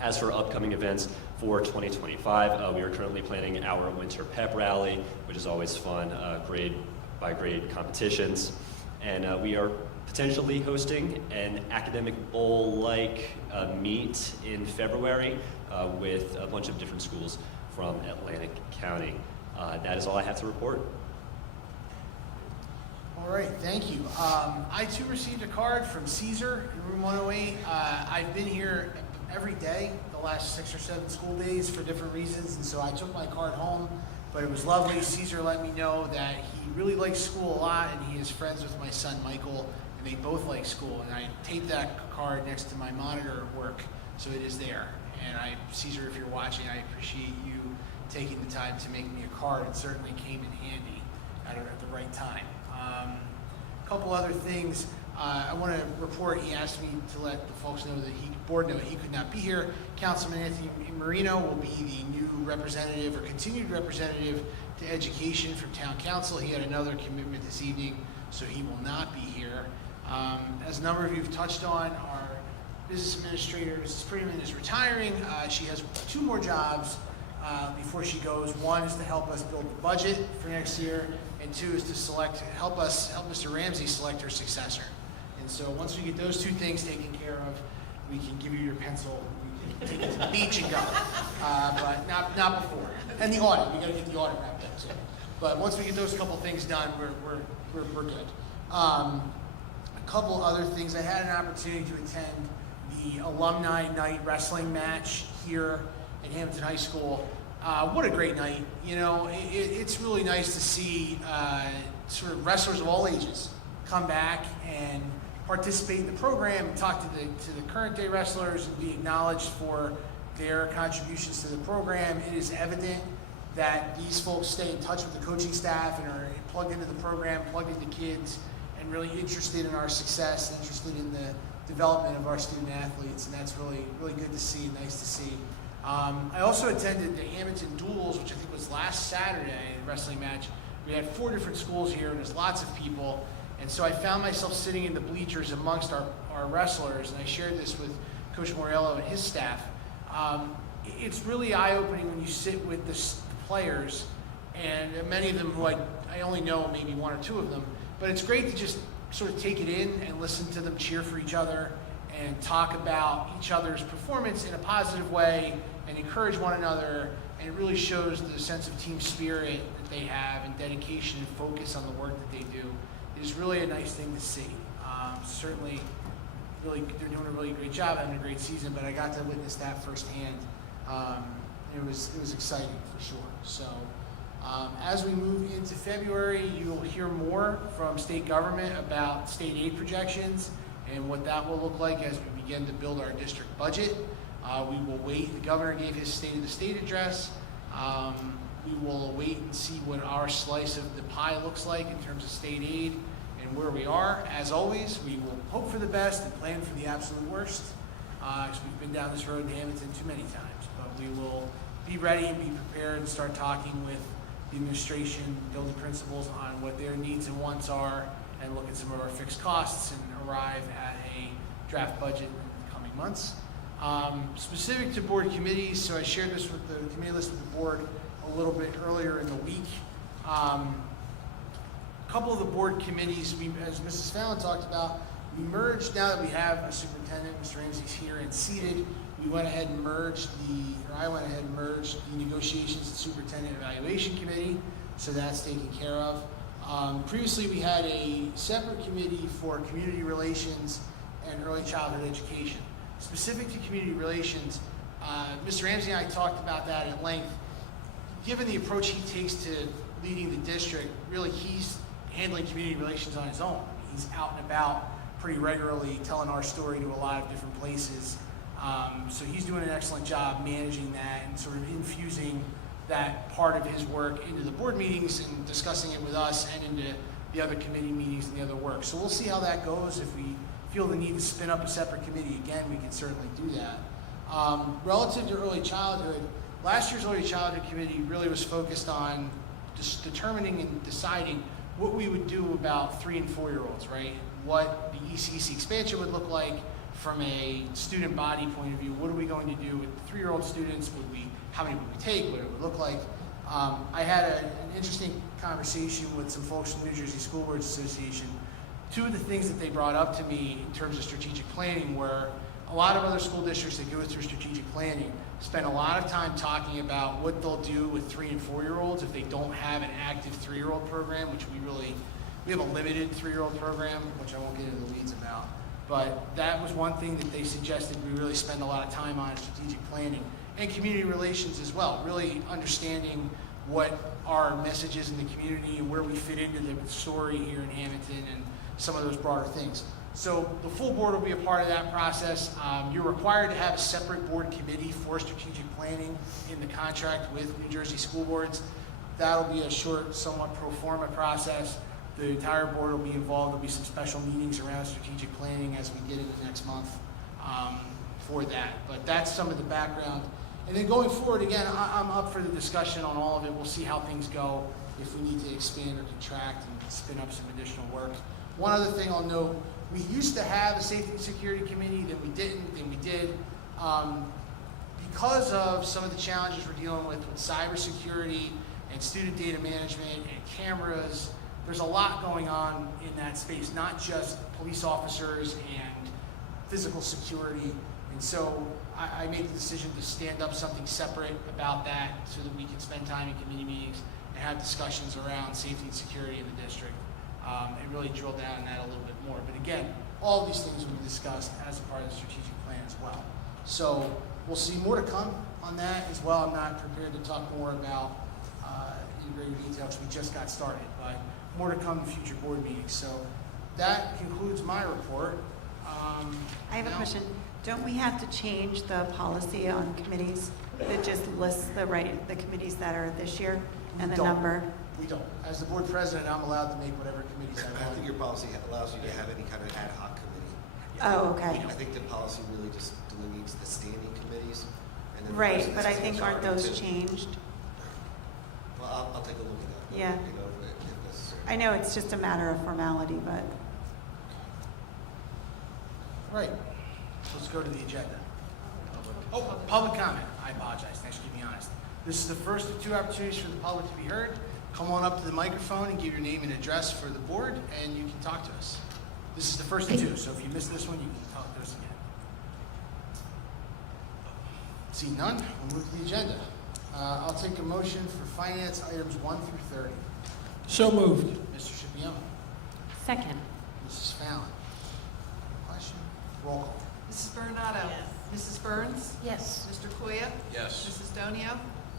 As for upcoming events for 2025, we are currently planning our Winter Pep Rally, which is always fun, grade by grade competitions. And we are potentially hosting an academic bowl-like meet in February with a bunch of different schools from Atlantic County. That is all I have to report. All All right, thank you. I too received a card from Caesar in room 108. I've been here every day the last 6 or 7 school days for different reasons, and so I took my card home, but it was lovely. Caesar let me know that he really likes school a lot, and he is friends with my son Michael, and they both like school, and I taped that card next to my monitor at work, so it is there. And Caesar, if you're watching, I appreciate you taking the time to make me a card. It certainly came in handy at the right time. A couple other things. I want to report, he asked me to let the folks know that board know that he could not be here. Councilman Anthony Marino will be the new representative or continued representative to education from town council. He had another commitment this evening, so he will not be here. As a number of you have touched on, our business administrator, Mrs. Freeman, is retiring. She has 2 more jobs before she goes. One is to help us build the budget for next year, and 2 is to help Mr. Ramsey select her successor. And so once we get those 2 things taken care of, we can give you your pencil, we can take it to the beach and go. But not before. And the audit, we got to get the audit wrapped up too. But once we get those couple things done, we're good. A couple other things. I had an opportunity to attend the Alumni Night Wrestling match here at Hammonton High School. What a great night. You know, it's really nice to see sort of wrestlers of all ages come back and participate in the program, talk to the current day wrestlers, and be acknowledged for their contributions to the program. It is evident that these folks stay in touch with the coaching staff and are plugged into the program, plugged into kids, and really interested in our success, interested in the development of our student athletes, and that's really, really good to see, nice to see. I also attended the Hammonton Duels, which I think was last Saturday, a wrestling match. We had 4 different schools here, and there's lots of people, and so I found myself sitting in the bleachers amongst our wrestlers, and I shared this with Coach Morello and his staff. It's really eye-opening when you sit with the players, and many of them who I only know maybe 1 or 2 of them, but it's great to just sort of take it in and listen to them cheer for each other and talk about each other's performance in a positive way and encourage one another, and it really shows the sense of team spirit that they have and dedication and focus on the work that they do. It is really a nice thing to see. Certainly, really, they're doing a really great job, having a great season, but I got to witness that firsthand. It was exciting for sure. So as we move into February, you will hear more from state government about state aid projections and what that will look like as we begin to build our district budget. We will wait. The governor gave his State of the State address. We will wait and see what our slice of the pie looks like in terms of state aid and where we are. As always, we will hope for the best and plan for the absolute worst, because we've been down this road in Hammonton too many times. But we will be ready and be prepared and start talking with the administration, building principals on what their needs and wants are, and look at some of our fixed costs and arrive at a draft budget in the coming months. Specific to board committees, so I shared this with the committee list with the board a little bit earlier in the week. A couple of the board committees, as Mrs. Fallon talked about, we merged. Now that we have a superintendent, Mr. Ramsey's here and seated, we went ahead and merged I went ahead and merged the negotiations and superintendent evaluation committee, so that's taken care of. Previously, we had a separate committee for community relations and early childhood education. Specific to community relations, Mr. Ramsey and I talked about that at length. Given the approach he takes to leading the district, really he's handling community relations on his own. He's out and about pretty regularly telling our story to a lot of different places. So he's doing an excellent job managing that and sort of infusing that part of his work into the board meetings and discussing it with us and into the other committee meetings and the other work. So we'll see how that goes. If we feel the need to spin up a separate committee again, we can certainly do that. Relative to early childhood, last year's early childhood committee really was focused on just determining and deciding what we would do about 3- and 4-year-olds, right? What the ECEC expansion would look like from a student body point of view. What are we going to do with the 3-year-old students? How many would we take? What it would look like? I had an interesting conversation with some folks from the New Jersey School Boards Association. 2 of the things that they brought up to me in terms of strategic planning were a lot of other school districts that go through strategic planning spend a lot of time talking about what they'll do with 3- and 4-year-olds if they don't have an active 3-year-old program, which we really We have a limited 3-year-old program, which I won't get into the weeds about. But that was one thing that they suggested we really spend a lot of time on, strategic planning and community relations as well, really understanding what our message is in the community and where we fit into the story here in Hammonton and some of those broader things. So the full board will be a part of that process. You're required to have a separate board committee for strategic planning in the contract with New Jersey school boards. That'll be a short, somewhat pro forma process. The entire board will be involved. There'll be some special meetings around strategic planning as we get into next month for that. But that's some of the background. And then going forward, again, I'm up for the discussion on all of it. We'll see how things go, if we need to expand or contract and spin up some additional work. One other thing I'll note, we used to have a safety and security committee, then we didn't, then we did. Because of some of the challenges we're dealing with cybersecurity and student data management and cameras, there's a lot going on in that space, not just police officers and physical security. And so I made the decision to stand up something separate about that so that we can spend time in committee meetings and have discussions around safety and security in the district and really drill down on that a little bit more. But again, all of these things will be discussed as a part of the strategic plan as well. So we'll see more to come on that as well. I'm not prepared to talk more about in greater detail because we just got started, but more to come in future board meetings. So that concludes my report. I have a question. Don't we have to change the policy on committees that just lists the committees that are this year and the number? We don't. As the board president, I'm allowed to make whatever committees I I want. think your policy allows you to have any kind of ad hoc committee. Oh, okay. I think the policy really just delineates the standing committees. And then the Right, person but that I sits think on aren't it those too. changed? Well, I'll take a look at that. Yeah. You know, if necessary. I know it's just a matter of formality, but Right. Let's go to the agenda. Oh, public comment. I apologize. Thanks for keeping me honest. This is the first of 2 opportunities for the public to be heard. Come on up to the microphone and give your name and address for the board, and you can talk to us. This is the first of 2, so if you missed this one, you can talk to us again. See none, we'll move to the agenda. I'll take a motion for finance items 1 through 30. So moved. Mr. Scipione. Second. Mrs. Fallon. Question? Roll call. Mrs. Bernardo. Mrs. Burns. Yes. Mr. Koya. Yes. Mrs. Donio.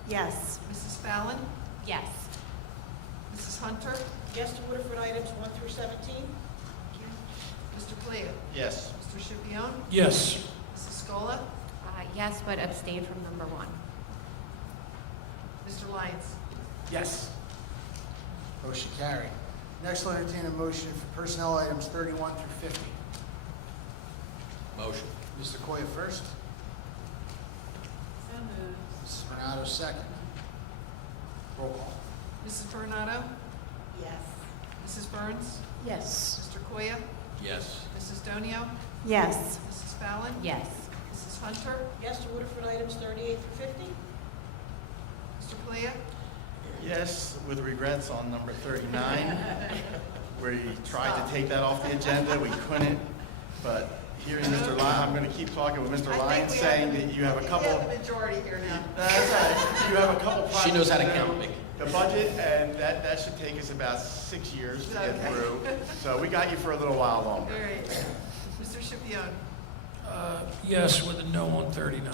yes. Mrs. Fallon. Yes. Mrs. Hunter. Yes to Waterford items 1 through 17. Mr. Kalia. Yes. Mr. Scipione. Yes. Mrs. Scola. Yes, but abstain from number 1. Mr. Lyons. Yes. Motion carried. Next, I'll entertain a motion for personnel items 31 through 50. Motion. Mr. Koya first. So moved. Mrs. Bernardo second. Roll call. Mrs. Bernardo. Yes. Mrs. Burns. Yes. Mr. Koya. Yes. Mrs. Donio. Yes. Mrs. Fallon. Yes. Mrs. Hunter. Yes to Waterford items 38 through 50. Mr. Kalia. Yes, with regrets on number 39. We tried to take that off the agenda, we couldn't, but hearing Mr. Lyons, I'm going to keep talking with Mr. Lyons saying that you have a couple. We have the majority here now. That's right. You have a couple projects. She knows how to in there. count, Mickey. The budget, and that should take us about 6 years to get Okay. through. So we got you for a little while All longer. right. Mr. Scipione. Yes, with a no on 39.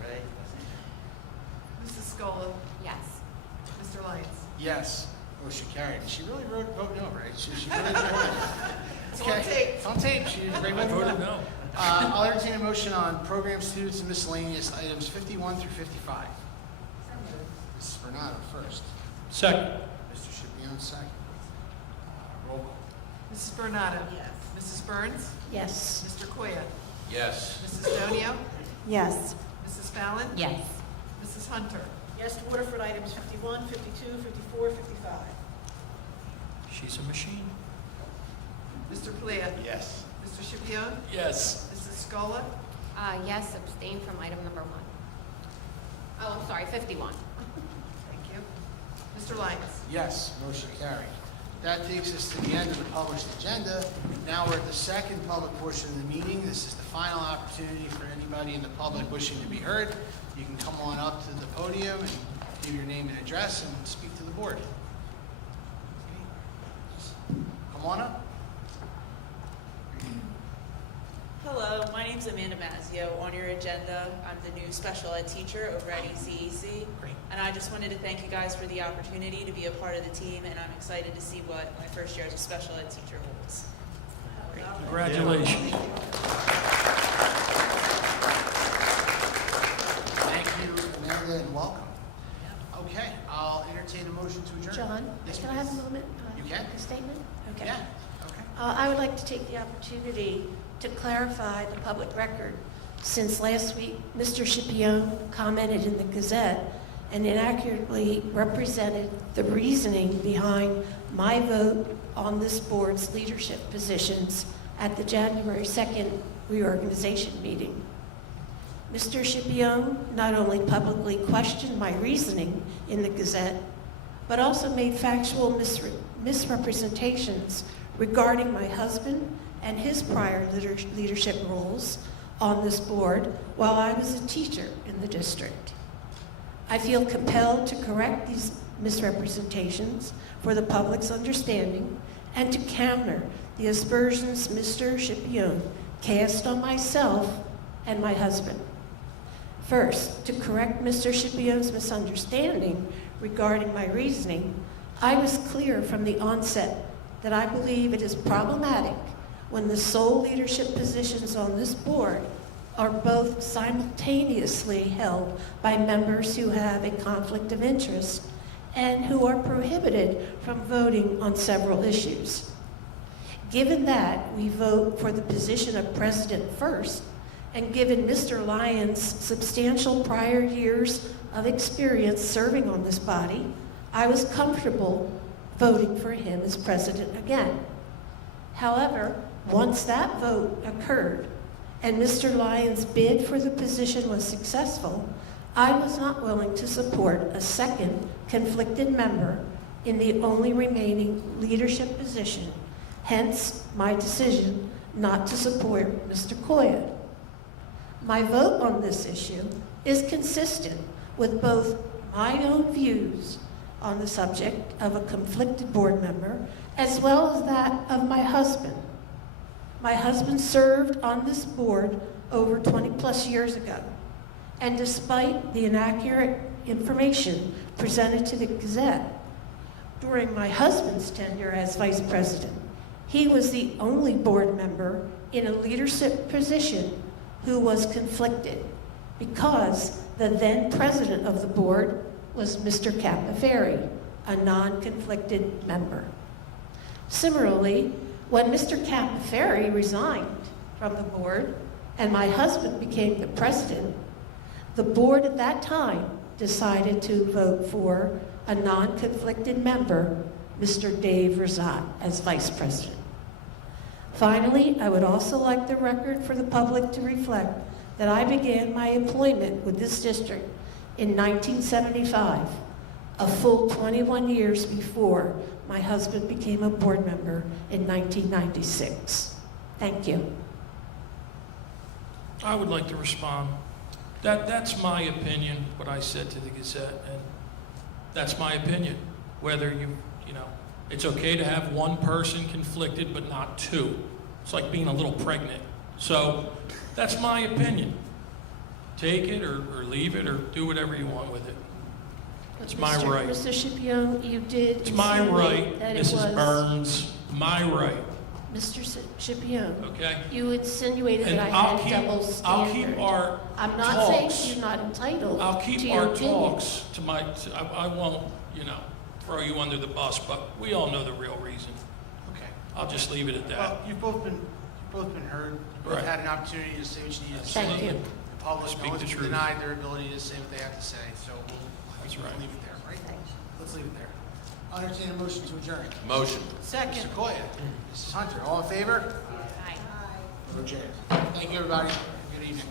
Right? Mrs. Scola. Yes. Mr. Lyons. Yes. Motion carried. She really wrote vote no, right? She really did. It's on tape. It's on tape. She did a great I vote voted no. I'll entertain a motion on program students and miscellaneous items 51 through 55. Mrs. Bernardo first. Second. Mr. Scipione second. Roll call. Mrs. Bernardo. Yes. Mrs. Burns. Yes. Mr. Koya. Yes. Mrs. Donio. Yes. Mrs. Fallon. Yes. Mrs. Hunter. Yes to Waterford items 51, 52, 54, 55. She's a machine. Mr. Kalia. Yes. Mr. Scipione. Yes. Mrs. Scola. Yes, abstain from item number 1. Oh, I'm sorry, 51. Thank you. Mr. Lyons. Yes, motion carried. That takes us to the end of the published agenda. Now we're at the second public portion of the meeting. This is the final opportunity for anybody in the public wishing to be heard. You can come on up to the podium and give your name and address, and speak to the board. Come on up. Hello, my name's Amanda Mazzio. On your agenda, I'm the new special ed teacher over at ECEC. And I just wanted to thank you guys for the opportunity to be a part of the team, and I'm excited to see what my first year as a special ed teacher holds. Congratulations. Thank you, Amanda, and welcome. Okay, I'll entertain a motion to adjourn. John, Yes, can I have a please. moment? You can. A statement? Okay. Yeah, okay. I would like to take the opportunity to clarify the public record. Since last week, Mr. Scipione commented in the Gazette and inaccurately represented the reasoning behind my vote on this board's leadership positions at the January 2nd reorganization meeting. Mr. Scipione not only publicly questioned my reasoning in the Gazette, but also made factual misrepresentations regarding my husband and his prior leadership roles on this board while I was a teacher in the district. I feel compelled to correct these misrepresentations for the public's understanding and to counter the aspersions Mr. Scipione cast on myself and my husband. First, to correct Mr. Scipione's misunderstanding regarding my reasoning, I was clear from the onset that I believe it is problematic when the sole leadership positions on this board are both simultaneously held by members who have a conflict of interest and who are prohibited from voting on several issues. Given that we vote for the position of president first, and given Mr. Lyons' substantial prior years of experience serving on this body, I was comfortable voting for him as president again. However, once that vote occurred and Mr. Lyons' bid for the position was successful, I was not willing to support a second conflicted member in the only remaining leadership position, hence my decision not to support Mr. Koya. My vote on this issue is consistent with both my own views on the subject of a conflicted board member as well as that of my husband. My husband served on this board over 20 plus years ago, and despite the inaccurate information presented to the Gazette, during my husband's tenure as vice president, he was the only board member in a leadership position who was conflicted because the then president of the board was Mr. Capaferri, a non-conflicted member. Similarly, when Mr. Capaferri resigned from the board and my husband became the president, the board at that time decided to vote for a non-conflicted member, Mr. Dave Razat, as vice president. Finally, I would also like the record for the public to reflect that I began my employment with this district in 1975, a full 21 years before my husband became a board member in 1996. Thank you. I would like to respond. That's my opinion, what I said to the Gazette, and that's my opinion. Whether it's okay to have one person conflicted, but not two. It's like being a little pregnant. So that's my opinion. Take it or leave it or do whatever you want with it. It's my right. Mr. Scipione, you did It's my right, that it Mrs. was Burns, my right. Mr. Scipione. Okay. You insinuated And that I I'll had keep- double I'll standard. keep our I'm not saying talks- you're not entitled I'll keep to your our opinion. talks to I won't, throw you under the bus, but we all know the real reason. Okay. I'll just leave it at that. Well, you've both been heard. You've both Right. had an opportunity to say what you need to say. Thank you. The public Speak no one's the been truth. denied their ability to say what they have to say, so That's we'll right. leave it there, right? Let's leave it there. I'll entertain a motion to adjourn. Motion. Second. Mr. Koya. Mrs. Hunter, all in favor? Aye. We're adjourned. Thank you, everybody. Good evening.